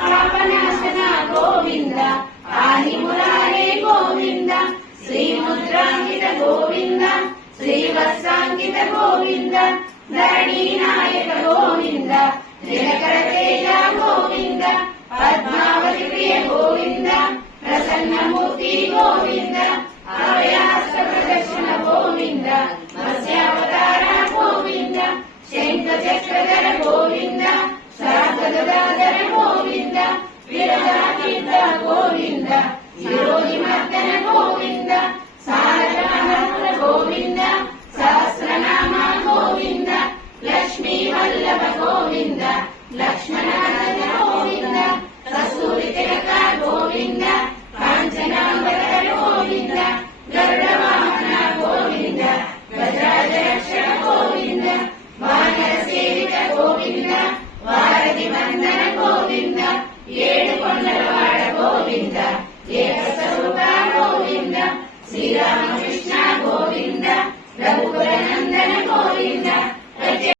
పాపనాశన గోవింద ఆది మురారే గోవింద శ్రీముద్రాంకిత గోవింద శ్రీవత్సాంకిత గోవింద ధరణీ నాయక గోవింద దినకర తేజ గోవింద పద్మావతి ప్రియ గోవింద ప్రసన్నమూర్తి గోవింద అభయాస్త ప్రదక్షిణ గోవింద మత్స్యావతార గోవింద శంఖ చక్రధర గోవింద శాంతదాధర గోవింద విరజాతీర్థ గోవింద